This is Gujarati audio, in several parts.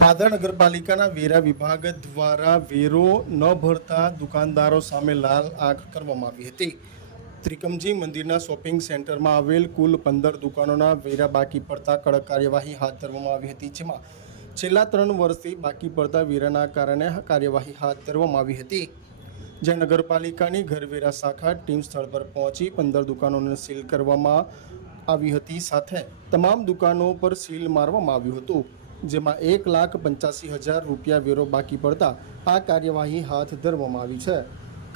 પાદરા નગરપાલિકાના વેરા વિભાગ દ્વારા વેરો ન ભરતા દુકાનદારો સામે લાલ આંખ કરવામાં આવી હતી। ત્રિકમજી મંદિરના શોપિંગ સેન્ટરમાં આવેલ કુલ 15 દુકાનોના વેરા બાકી પડતા કડક કાર્યવાહી હાથ ધરવામાં આવી હતી, જેમાં છેલ્લા 3 વર્ષથી બાકી પડતા વેરાના કારણે કાર્યવાહી હાથ ધરવામાં આવી હતી। જ્યાં નગરપાલિકાની ઘરવેરા શાખા ટીમ સ્થળ પર પહોંચી 15 દુકાનોને સીલ કરવામાં આવી હતી, સાથે તમામ દુકાનો પર સીલ મારવામાં આવ્યું હતું, જેમાં 1,85,000 રૂપિયા વેરો બાકી પડતા આ કાર્યવાહી હાથ ધરવામાં આવી છે।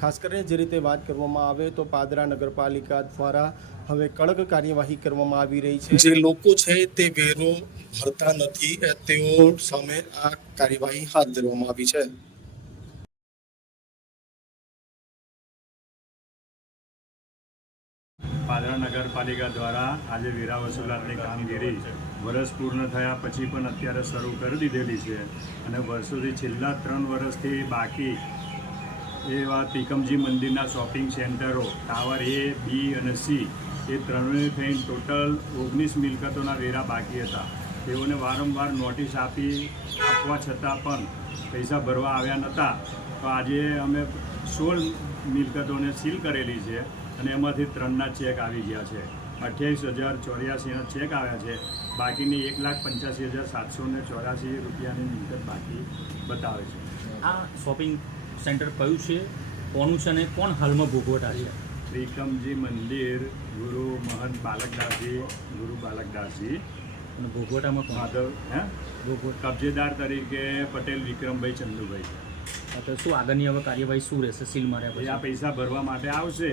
ખાસ કરીને જે રીતે વાત કરવામાં આવે તો પાદરા નગરપાલિકા દ્વારા હવે કડક કાર્યવાહી કરવામાં આવી રહી છે। જે લોકો છે તે વેરો ભરતા નથી તેઓ સામે આ કાર્યવાહી હાથ ધરવામાં આવી છે। પાદરા નગરપાલિકા દ્વારા આજે વેરા વસૂલાતની કામગીરી વર્ષ પૂર્ણ થયા પછી પણ અત્યારે શરૂ કરી દીધેલી છે અને વર્ષોથી છેલ્લા 3 વર્ષથી બાકી એવા ત્રિકમજી મંદિરના શોપિંગ સેન્ટરો ટાવર A, B અને C એ ત્રણેય થઈને ટોટલ 19 મિલકતોના વેરા બાકી હતા। તેઓને વારંવાર નોટિસ આપવા છતાં પણ પૈસા ભરવા આવ્યા નહોતા। તો આજે અમે 16 મિલકતોને સીલ કરેલી છે અને એમાંથી 3ના ચેક આવી ગયા છે। 28,084ના ચેક આવ્યા છે, બાકીની 1,85,784 રૂપિયાની મિલકત બાકી બતાવે છે। આ શોપિંગ સેન્ટર કયું છે, કોનું છે અને કોણ હાલમાં ભોગવટા છે? ત્રિકમજી મંદિર, ગુરુ મહંત બાલકદાસજી, ગુરુ બાલકદાસજી અને ભોગવટામાં કોણ? માધવ કબજેદાર તરીકે પટેલ વિક્રમભાઈ ચંદુભાઈ છે। તો શું આગળની હવે કાર્યવાહી શું રહેશે સીલ માર્યા પછી? આ પૈસા ભરવા માટે આવશે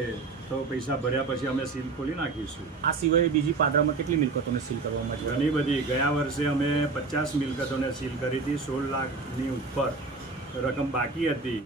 તો પૈસા ભર્યા પછી અમે સીલ ખોલી નાખીશું। આ સિવાય બીજી પાદરામાં કેટલી મિલકતોને સીલ કરવામાં આવી? ઘણી બધી, ગયા વર્ષે અમે 50 મિલકતોને સીલ કરી હતી, 16 લાખની ઉપર રકમ બાકી હતી।